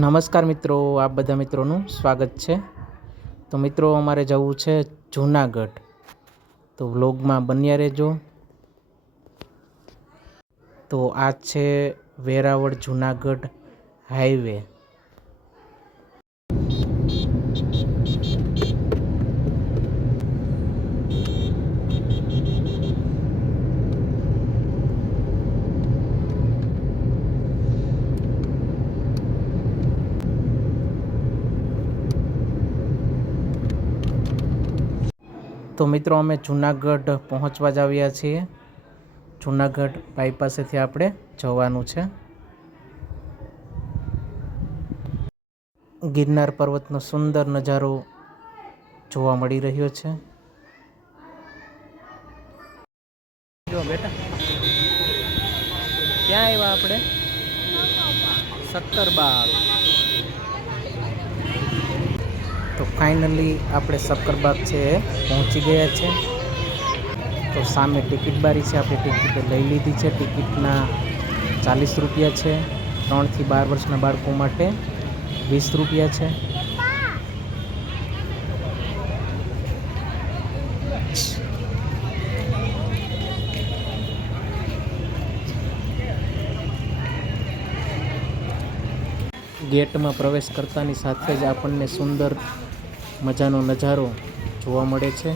નમસ્કાર મિત્રો, આપ બધા મિત્રોનું સ્વાગત છે. તો મિત્રો, અમારે જવું છે જૂનાગઢ, તો વ્લોગમાં બન્યા રહેજો. તો આ છે વેરાવળ જૂનાગઢ હાઈવે. તો મિત્રો, અમે જૂનાગઢ પહોંચવા જ આવ્યા છીએ. જૂનાગઢ બાયપાસેથી આપણે જવાનું છે. ગિરનાર પર્વતનો સુંદર નજારો જોવા મળી રહ્યો છે. જો બેટા, ક્યાં આવ્યા આપણે? સક્કરબાગ. તો ફાઇનલી આપણે સક્કરબાગ છે પહોંચી ગયા છે. તો સામે ટિકિટ બારી છે, આપણે ટિકિટ લઈ લીધી છે. ટિકિટના 40 રૂપિયા છે. 3 થી 12 વર્ષના બાળકો માટે 20 રૂપિયા છે. ગેટમાં પ્રવેશ કરતાની સાથે જ આપણને સુંદર મજાનો નજારો જોવા મળે છે.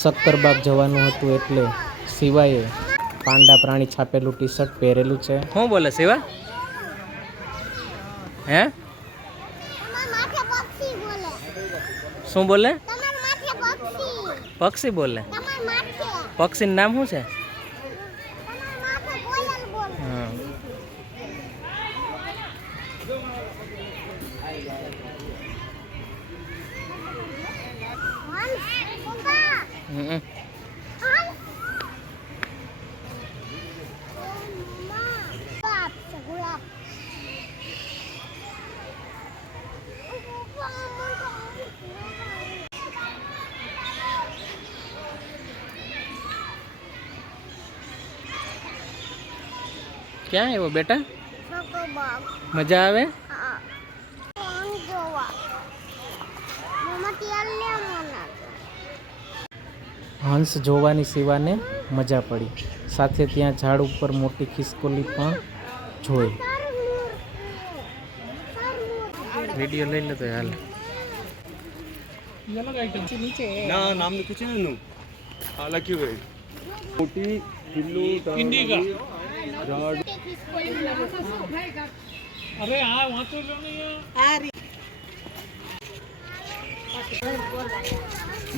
સક્કરબાગ જવાનું હતું એટલે શિવાએ પાંડા પ્રાણી છાપેલું ટી શર્ટ પહેરેલું છે. શું બોલે શિવા? હે, શું બોલે? પક્ષી બોલે. પક્ષીનું નામ શું છે? ક્યાં આવ્યો બેટા? મજા આવે? હંસ જોવાની શિવાને મજા પડી. સાથે ત્યાં ઝાડ ઉપર મોટી ખિસકોલી પણ જોઈ. વિડીયો લઈ લે તો હાલ. ના, નામ લખ્યું છે એનું. આ લખ્યું હોય મોટી કિલ્લો ઇન્ડિકા ઝાડ. અરે આ વાંચો લો ને આ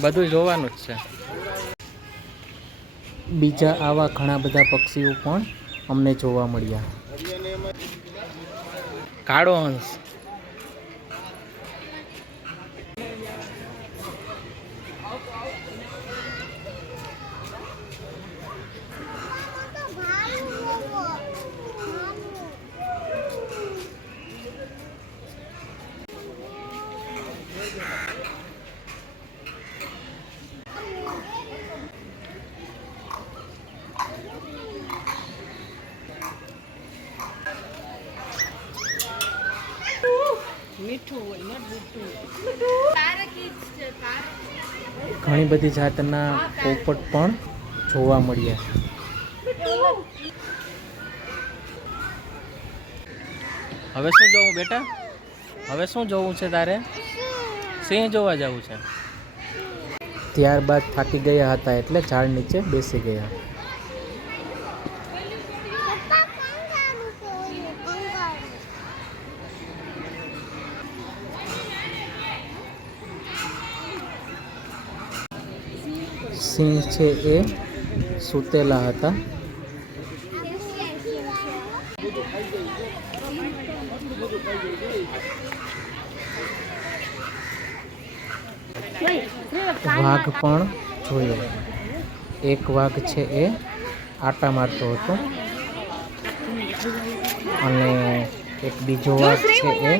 બધું જોવાનું જ છે. બીજા આવા ઘણા બધા પક્ષીઓ પણ અમને જોવા મળ્યા. કાળો હંસ. ઘણી બધી જાતના પોપટ પણ જોવા મળ્યા. હવે શું જોવું બેટા? હવે શું જોવું છે તારે? સિંહ જોવા જવું છે. ત્યારબાદ થાકી ગયા હતા એટલે ઝાડ નીચે બેસી ગયા. સિંહ છે એ સૂતેલા હતા. વાઘ પણ જોયો. એક વાઘ છે એ આટા મારતો હતો અને એક બીજો વાઘ છે એ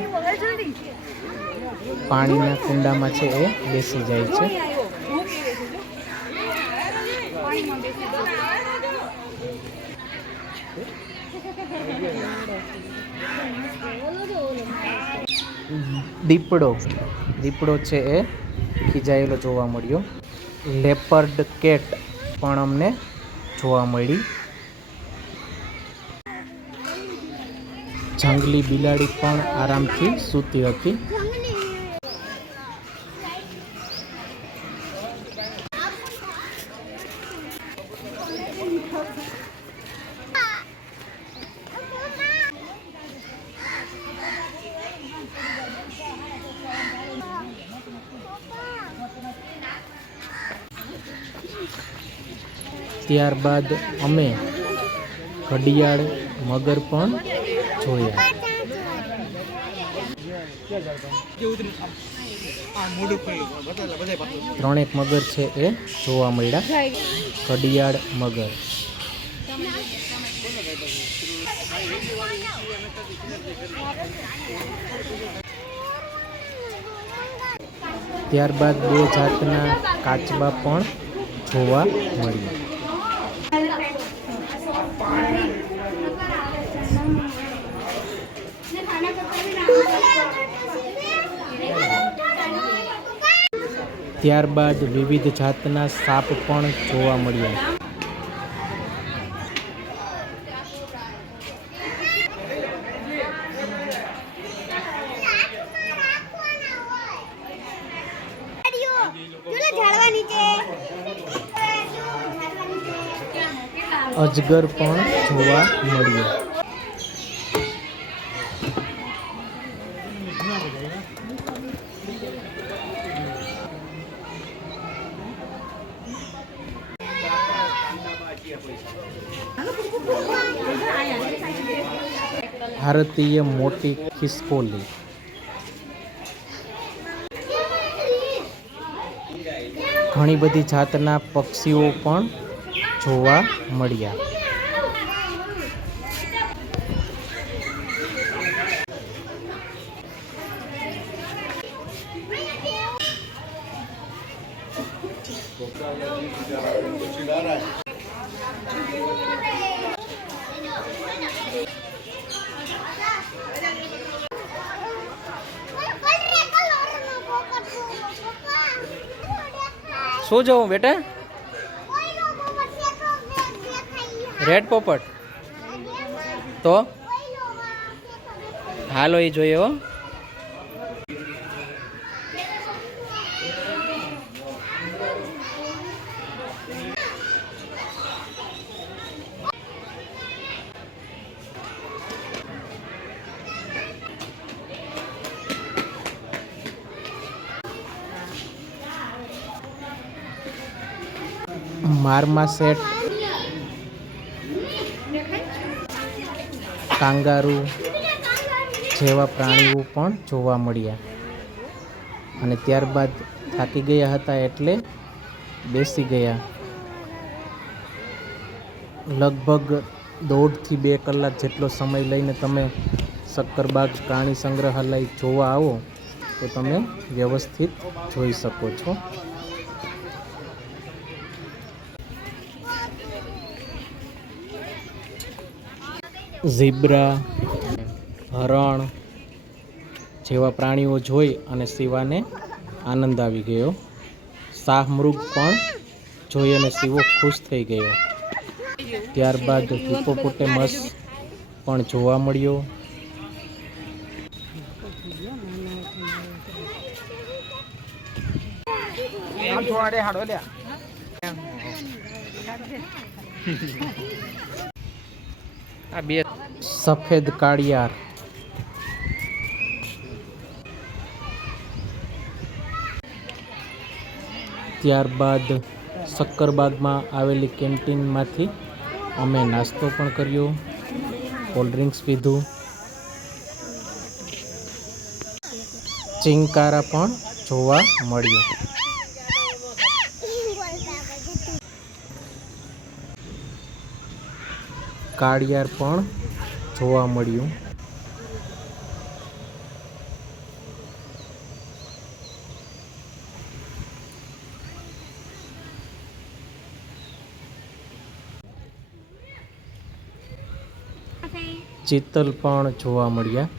પાણીના કુંડામાં છે એ બેસી જાય છે. દીપડો છે એ ખીજાયેલો જોવા મળ્યો. લેપર્ડ કેટ પણ અમને જોવા મળી. જંગલી બિલાડી પણ આરામથી સૂતી હતી. ત્યારબાદ અમે ઘડિયાળ મગર પણ જોયા. ત્રણેક મગર છે એ જોવા મળ્યા. ઘડિયાળ મગર. ત્યારબાદ 2 જાતના કાચબા પણ જોવા મળ્યા. ત્યારબાદ વિવિધ જાતના સાપ પણ જોવા મળ્યા. અજગર પણ જોવા મળ્યો. ભારતીય મોટી ખિસકોલી. ઘણી બધી જાતના પક્ષીઓ પણ જોવા મળ્યા. શું જોવું બેટા? રેડ પોપટ તો હાલો એ જોઈએ હો. માર્માસેટ, કાંગારૂ જેવા પ્રાણીઓ પણ જોવા મળ્યા. અને ત્યારબાદ થાકી ગયા હતા એટલે બેસી ગયા. લગભગ 1.5 થી 2 કલાક જેટલો સમય લઈને તમે સક્કરબાગ પ્રાણી સંગ્રહાલય જોવા આવો તો તમે વ્યવસ્થિત જોઈ શકો છો. ઝીબ્રા, હરણ જેવા પ્રાણીઓ જોઈ અને શિવાને આનંદ આવી ગયો. શાહમૃગ પણ જોઈ અને શિવો ખુશ થઈ ગયો. ત્યારબાદ હિપોપોટેમસ પણ જોવા મળ્યો. સફેદ કાળિયાર. ત્યારબાદ સક્કરબાગમાં આવેલી કેન્ટીનમાંથી અમે નાસ્તો પણ કર્યો, કોલ્ડ ડ્રિંક્સ પીધું. ચિંકારા પણ જોવા મળ્યો. કાળિયાર પણ જોવા મળ્યું. ચિત્તલ પણ જોવા મળ્યા.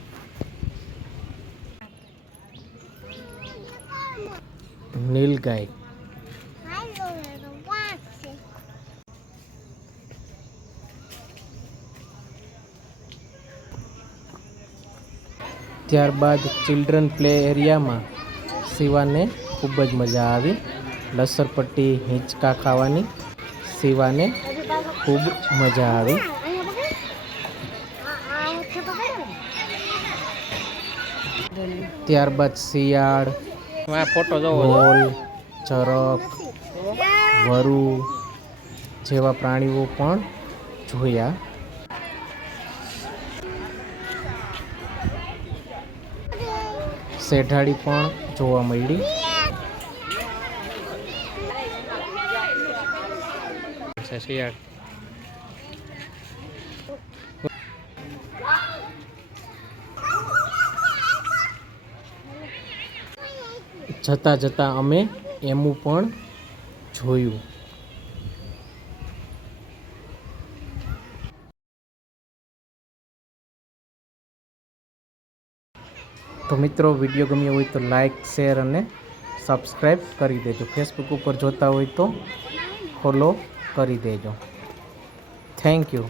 નીલગાય, ત્યારબાદ ચિલ્ડ્રન પ્લે એરિયામાં શિવાને ખૂબ જ મજા આવી. લસરપટ્ટી હિંચકા ખાવાની શિવાને ખૂબ મજા આવી. ત્યારબાદ શિયાળ, મોલ, ચરક, વરુ જેવા પ્રાણીઓ પણ જોયા. શેઢાડી પણ જોવા મળી. જતાં જતાં અમે એમું પણ જોયું. તો મિત્રો, વિડીયો ગમ્યો હોય તો લાઈક, શેર અને સબસ્ક્રાઈબ કરી દેજો. ફેસબુક ઉપર જોતા હોય તો ફોલો કરી દેજો. Thank you.